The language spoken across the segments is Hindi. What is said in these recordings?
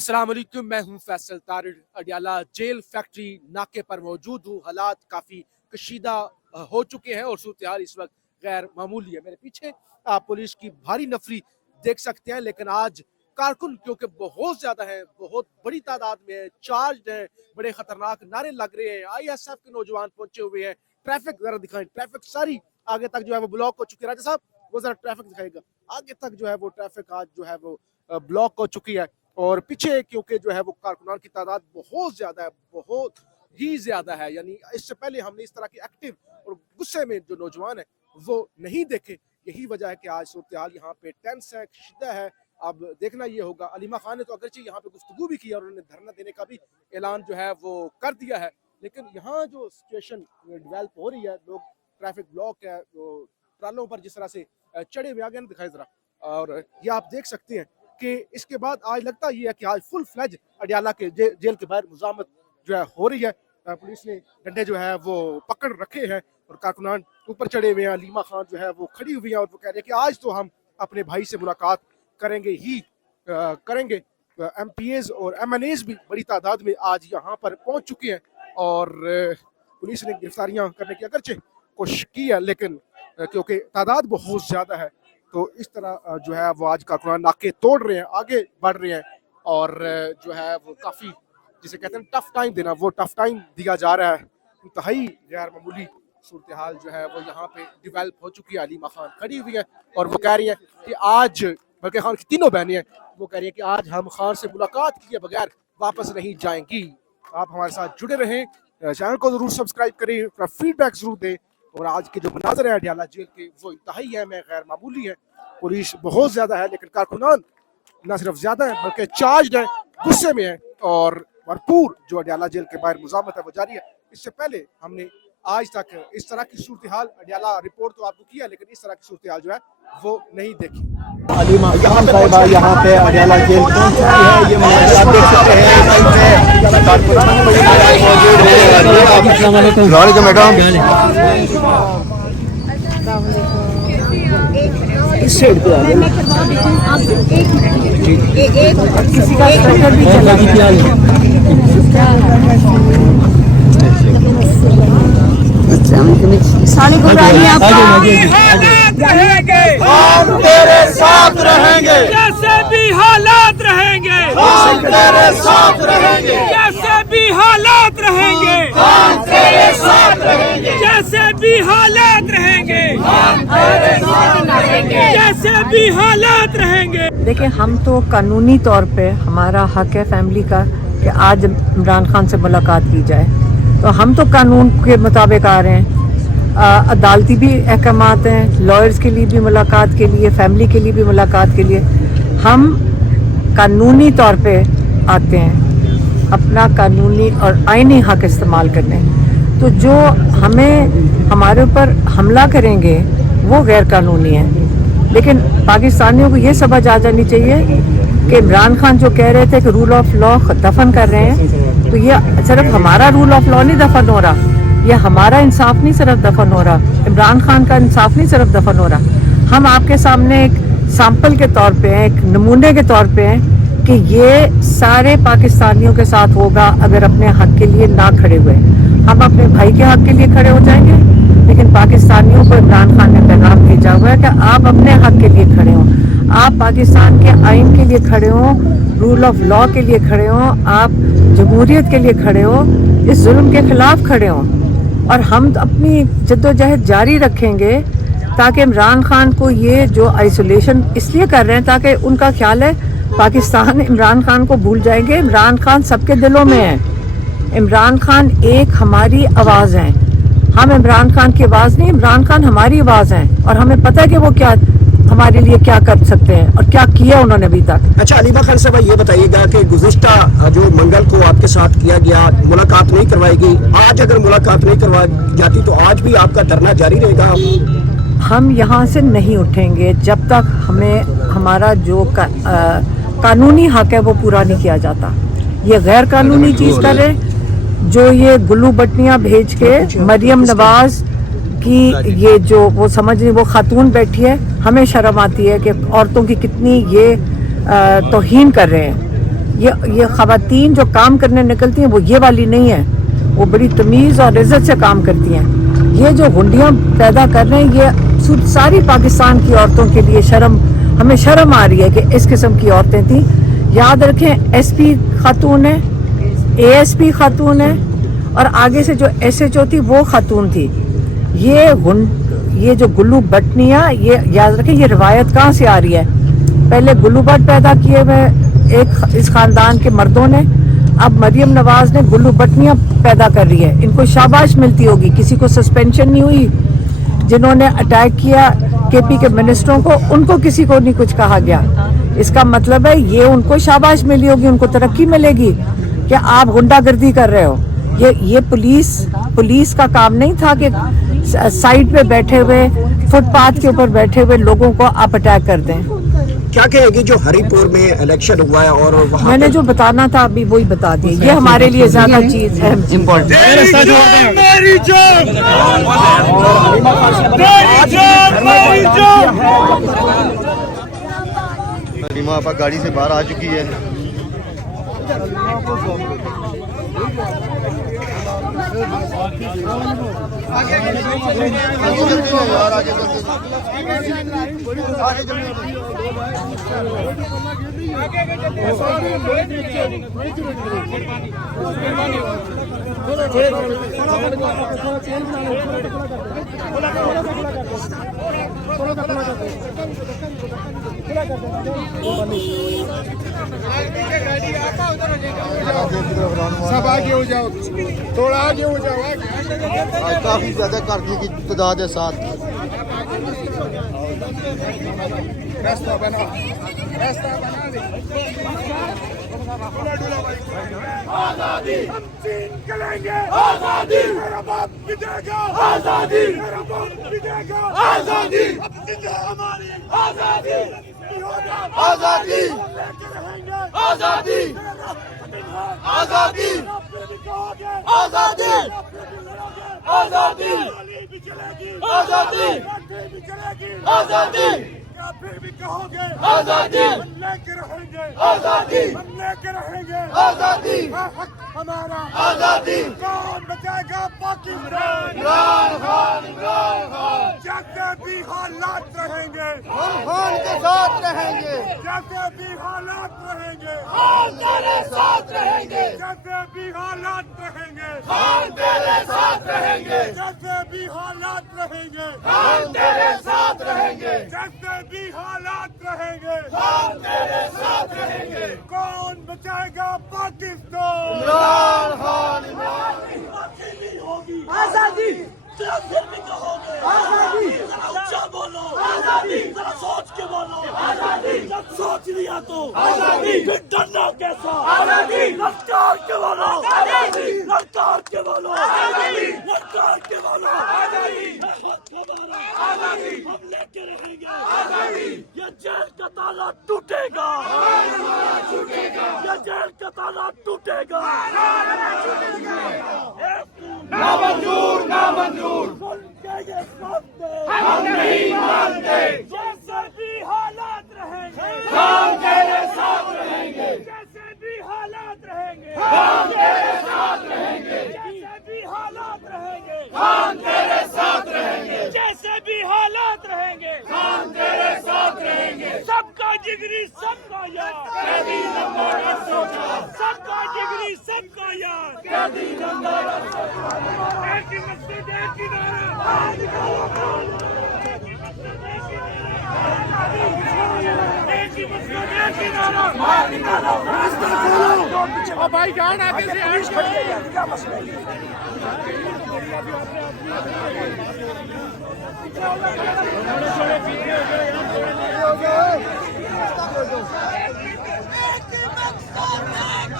अस्सलाम वालेकुम, मैं हूं फैसल तारिड़। अडियाला जेल फैक्ट्री नाके पर मौजूद हूं। हालात काफ़ी कशीदा हो चुके हैं और सूरत हाल इस वक्त गैर मामूली है। मेरे पीछे आप पुलिस की भारी नफरी देख सकते हैं, लेकिन आज कारकुन क्योंकि बहुत ज़्यादा है, बहुत बड़ी तादाद में है, चार्ज है, बड़े खतरनाक नारे लग रहे हैं। ISF के नौजवान पहुंचे हुए हैं। ट्रैफिक ज़रा दिखाएं, ट्रैफिक सारी आगे तक जो है वो ब्लॉक हो चुकी है। राजा साहब वो ज़रा ट्रैफिक दिखाएगा, आगे तक जो है वो ट्रैफिक आज जो है वो ब्लॉक हो चुकी है। और पीछे क्योंकि जो है वो कारकुनान की तादाद बहुत ज्यादा है, बहुत ही ज्यादा है। यानी इससे पहले हमने इस तरह की एक्टिव और गुस्से में जो नौजवान है वो नहीं देखे। यही वजह है कि आज सूरत हाल यहाँ पे टेंस है, शिद्दत है। अब देखना ये होगा, अलीमा खान ने तो अगरचे यहाँ पे गुफ्तगू भी की और उन्होंने धरना देने का भी ऐलान जो है वो कर दिया है, लेकिन यहाँ जो सिचुएशन डेवलप हो रही है, लोग ट्रैफिक ब्लॉक है, तो ट्रालों पर जिस तरह से चढ़े हुए आगे दिखाई जरा, और ये आप देख सकते हैं कि इसके बाद आज लगता ये है कि आज फुल फ्लैज अडियाला के जेल के बाहर मुजामत जो है हो रही है। पुलिस ने डंडे जो है वो पकड़ रखे हैं और कारकुनान ऊपर चढ़े हुए हैं। अलीमा खान जो है वो खड़ी हुई है और वो कह रहे हैं कि आज तो हम अपने भाई से मुलाकात करेंगे ही करेंगे। MPAs और MNAs भी बड़ी तादाद में आज यहाँ पर पहुँच चुके हैं और पुलिस ने गिरफ्तारियाँ करने की अगरचे कोशिश की है, लेकिन क्योंकि तादाद बहुत ज़्यादा है तो इस तरह जो है वो आज कारकुनान नाके तोड़ रहे हैं, आगे बढ़ रहे हैं और जो है वो काफ़ी जिसे कहते हैं टफ टाइम देना, वो टफ टाइम दिया जा रहा है। इंतहाई गैर मामूली सूरत हाल जो है वो यहाँ पे डिवेल्प हो चुकी है। अलीमा खान खड़ी हुई है और वो कह रही है कि आज, बल्कि खान की तीनों बहनें हैं, वो कह रही है कि आज हम खान से मुलाकात किए बगैर वापस नहीं जाएंगी। आप हमारे साथ जुड़े रहें, चैनल को जरूर सब्सक्राइब करें, अपना फीडबैक जरूर दें। और आज के जो मनाजर है अडियाला जेल के वो इंतहाई है में गैर मामूली है। पुलिस बहुत ज्यादा है, लेकिन कारकुनान न सिर्फ ज्यादा है बल्कि चार्ज है, गुस्से में है और भरपूर जो अडियाला जेल के बाहर मुजामत है वो जारी है। इससे पहले हमने आज तक इस तरह की सूरत हाल, अडियाला रिपोर्ट तो आपको किया, लेकिन इस तरह की सूरत हाल जो है वो नहीं देखी। अलीमा खान साहिबा यहाँ पे अडियाला जेल पहुंच चुकी है। ये मनाज़िर आप देख सकते हैं, इस साइड पे किसी का स्ट्रक्चर भी चला सारी गुजारी हम तेरे साथ रहेंगे, जैसे भी हालात रहेंगे, हम तेरे साथ रहेंगे, जैसे भी हालात रहेंगे, हम तेरे साथ रहेंगे, जैसे भी हालात रहेंगे, हम तेरे साथ रहेंगे, जैसे भी हालात रहेंगे। देखिए, हम तो कानूनी तौर पे हमारा हक है फैमिली का कि आज इमरान खान से मुलाकात की जाए, तो हम तो कानून के मुताबिक आ रहे हैं। अदालती भी अहकामात हैं, लॉयर्स के लिए भी मुलाकात के लिए, फैमिली के लिए भी मुलाकात के लिए हम कानूनी तौर पे आते हैं, अपना कानूनी और आईनी हक इस्तेमाल करने। तो जो हमें हमारे ऊपर हमला करेंगे वो गैर कानूनी है, लेकिन पाकिस्तानियों को ये समझ आ जानी चाहिए कि इमरान खान जो कह रहे थे कि रूल ऑफ लॉ दफन कर रहे हैं, तो ये सिर्फ हमारा रूल ऑफ लॉ नहीं दफन हो रहा, ये हमारा इंसाफ नहीं सिर्फ दफन हो रहा, इमरान खान का इंसाफ नहीं सिर्फ दफन हो रहा। हम आपके सामने एक सैंपल के तौर पे हैं, एक नमूने के तौर पे हैं कि ये सारे पाकिस्तानियों के साथ होगा अगर अपने हक के लिए ना खड़े हुए। हम अपने भाई के हक के लिए खड़े हो जाएंगे, लेकिन पाकिस्तानियों को इमरान खान ने पैगाम भेजा हुआ है कि आप अपने हक के लिए खड़े हों, आप पाकिस्तान के आइन के लिए खड़े हों, रूल ऑफ लॉ के लिए खड़े हों, आप जमहूरियत के लिए खड़े हों, इस जुल्म के खिलाफ खड़े हों। और हम अपनी जद्दोजहद जारी रखेंगे ताकि इमरान खान को ये जो आइसोलेशन इसलिए कर रहे हैं ताकि उनका ख्याल है पाकिस्तान इमरान खान को भूल जाएंगे। इमरान खान सबके दिलों में है, इमरान खान एक हमारी आवाज़ है, हम इमरान खान की आवाज़ नहीं, इमरान खान हमारी आवाज़ है और हमें पता है कि वो क्या हमारे लिए क्या कर सकते हैं और क्या किया उन्होंने अभी तक। अच्छा, अलीमा खान साहब ये बताइएगा कि गुज़िश्ता जो मंगल को आपके साथ किया गया, मुलाकात नहीं करवाएगी, आज अगर मुलाकात नहीं करवाई जाती तो आज भी आपका धरना जारी रहेगा? हम यहाँ से नहीं उठेंगे जब तक हमें हमारा जो कानूनी हक है वो पूरा नहीं किया जाता। ये गैर कानूनी चीज़ कर रहे, जो ये गुल्लू बटनियाँ भेज के मरियम नवाज कि ये जो वो समझ रही, वो खातून बैठी है, हमें शर्म आती है कि औरतों की कितनी ये तौहीन कर रहे हैं। ये खवातीन जो काम करने निकलती हैं वो ये वाली नहीं है, वो बड़ी तमीज़ और इज्जत से काम करती हैं। ये जो गुंडियाँ पैदा कर रहे हैं ये सारी पाकिस्तान की औरतों के लिए शर्म, हमें शर्म आ रही है कि इस किस्म की औरतें थी। याद रखें एसपी खातून है, एएसपी खातून है और आगे से जो एसएचओ थी वो खातून थी। ये जो गुल्लू भट्टनिया, ये याद रखें ये रिवायत कहाँ से आ रही है। पहले गुल्लू भट्ट पैदा किए हुए एक इस खानदान के मर्दों ने, अब मरियम नवाज ने गुल्लू भट्टनिया पैदा कर रही है। इनको शाबाश मिलती होगी, किसी को सस्पेंशन नहीं हुई। जिन्होंने अटैक किया केपी के मिनिस्टरों को, उनको किसी को नहीं कुछ कहा गया। इसका मतलब है ये उनको शाबाश मिली होगी, उनको तरक्की मिलेगी कि आप गुंडागर्दी कर रहे हो। ये पुलिस का काम नहीं था कि साइड पे बैठे हुए, फुटपाथ के ऊपर बैठे हुए लोगों को आप अटैक कर दें। क्या कहेगी जो हरिपुर में इलेक्शन हुआ है और वहाँ मैंने जो बताना था अभी वही बता दिया। ये हमारे लिए ज्यादा चीज है इम्पोर्टेंट। रीमा आपा गाड़ी से बाहर आ चुकी है। सब आगे हो जाओ, थोड़ा आगे हो जाओ। आज काफी ज्यादा कर्फ्यू की तादाद है साथ। रास्ता बना दे। आजादी हम छीन के लेंगे, आजादी मेरा बाप भी देगा, आजादी मेरा बाप भी देगा, आजादी अब जिंदा हमारी आजादी, आजादी लेके रहेंगे, आजादी आजादी आजादी आजादी भी चलेगी, आजादी भी चलेगी, आजादी क्या फिर भी कहोगे, आजादी लेके रहेंगे, आजादी लेके रहेंगे, आजादी हक हमारा, आजादी कौन बचाएगा पाकिस्तान। इमरान खान, इमरान खान जैसे भी हालात रहेंगे हम खान के साथ रहेंगे, जैसे भी हालात रहेंगे हम तेरे साथ रहेंगे, जैसे भी हालात रहेंगे हम तेरे साथ रहेंगे, जैसे भी हालात रहेंगे हम तेरे साथ रहेंगे, जैसे भी हालात रहेंगे हम तेरे साथ रहेंगे। कौन बचाएगा पाकिस्तान। इमरान खान, इमरान होगी आजादी, फिर भी कहोगे आजादी, ऊंचा बोलो आजादी, जरा सोच के बोलो आजादी, जब सोच लिया तो आजादी, फिर डरना कैसा आजादी, लड़कार के बोलो आजादी, लड़कार के बोलो आजादी, लड़कार के बोलो आजादी, आजादी हम लेके रहेंगे, आजादी ये जेल का ताला टूटेगा, ये जेल का ताला टूटेगा, ना मंजूर, ना मंजूर हम नहीं मानते, जैसे भी हालात रहेंगे हम तेरे साथ रहेंगे, जैसे भी हालात रहेंगे हम तेरे साथ रहेंगे, जैसे भी हालात रहेंगे हम तेरे साथ रहेंगे, जैसे भी हालात रहेंगे हम तेरे साथ रहेंगे। सबका जिगरी सबका यार, कैदी नंबर सोचा, सबका जिगरी सबका यार, कैदी नंबर सोचा, एक ही मस्जिद एक ही नारा, बाहर निकालो एक ही मस्जिद एक ही नारा, बाहर निकालो, रास्ता खोलो। अब भाई जान आगे से पुलिस खड़ी है, क्या मसला है।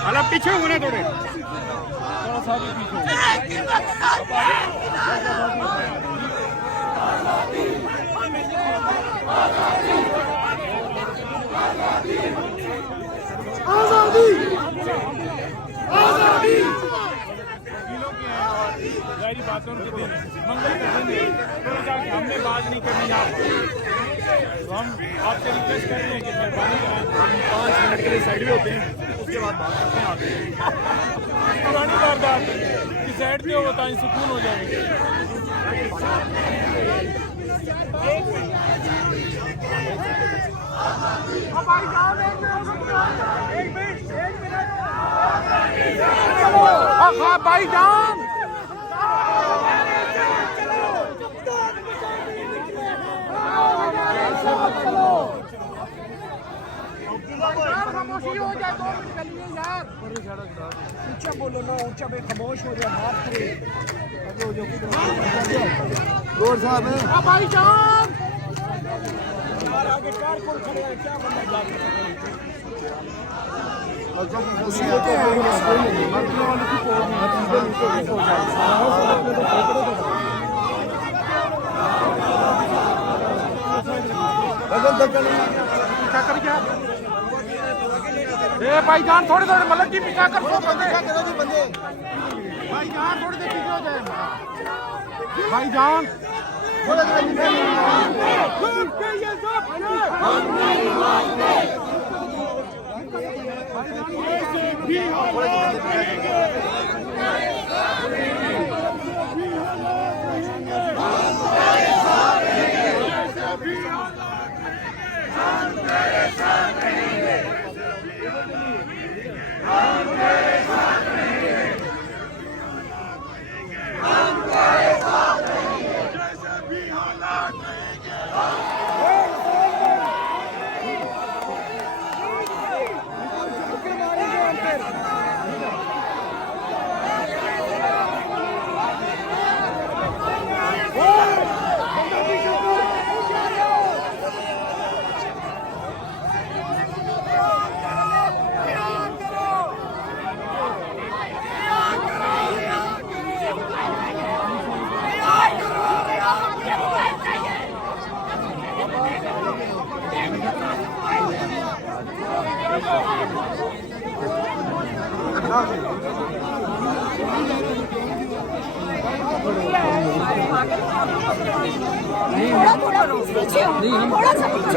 अला पीछे होने थोड़े, आजादी आजादी जारी बातों के दिन मंगल कर देंगे, हमने बात नहीं करनी यहाँ पर, तो हम आपसे रिक्वेस्ट कर रहे हैं कि मेहरबानी करें, हम 5 मिनट के लिए साइड में होते हैं। उसके बाद बात करते हैं आगे। पुरानी वारदात की साइड पे हो बताएं, सुकून हो जाएंगे। भाईजान खामोशी हो जाए, 2 मिनट चलिए यार। ऊंचा बोलो ना, ऊंचा में खामोश हो जाए, बात करें। गौर साहब है भाईजान आगे कार कौन खड़े हैं, क्या बंदा जाते भाईजान थोड़े थोड़े मतलब की पीछा कर करो जी बंदे। भाईजान थोड़ी देर पीछे हो जाए भाईजान।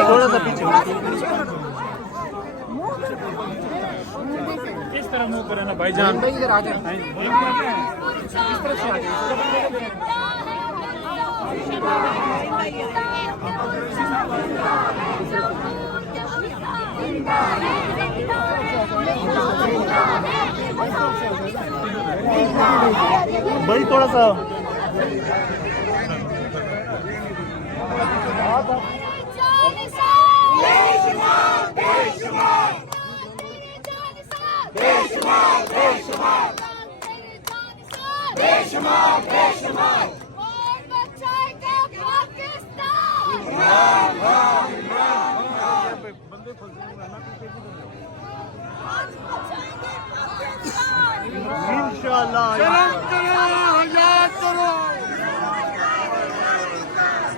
थोड़ा सा पीछे किस तरह मुंह करे ना भाईजान। इधर आ जाए। भाई थोड़ा सा इंशाअल्लाह।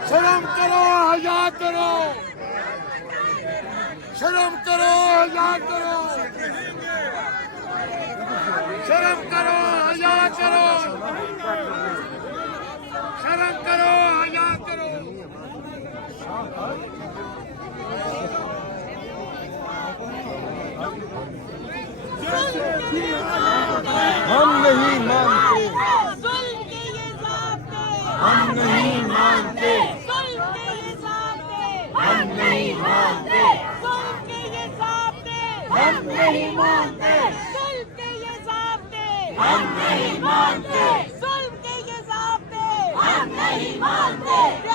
शर्म करो, हया करो, शर्म करो, हया करो, शर्म करो, हया करो, शर्म करो, हया करो। हम नहीं मानते, हम नहीं मानते, हम नहीं मानते, हम नहीं मानते, हम नहीं मानते, हम नहीं मानते।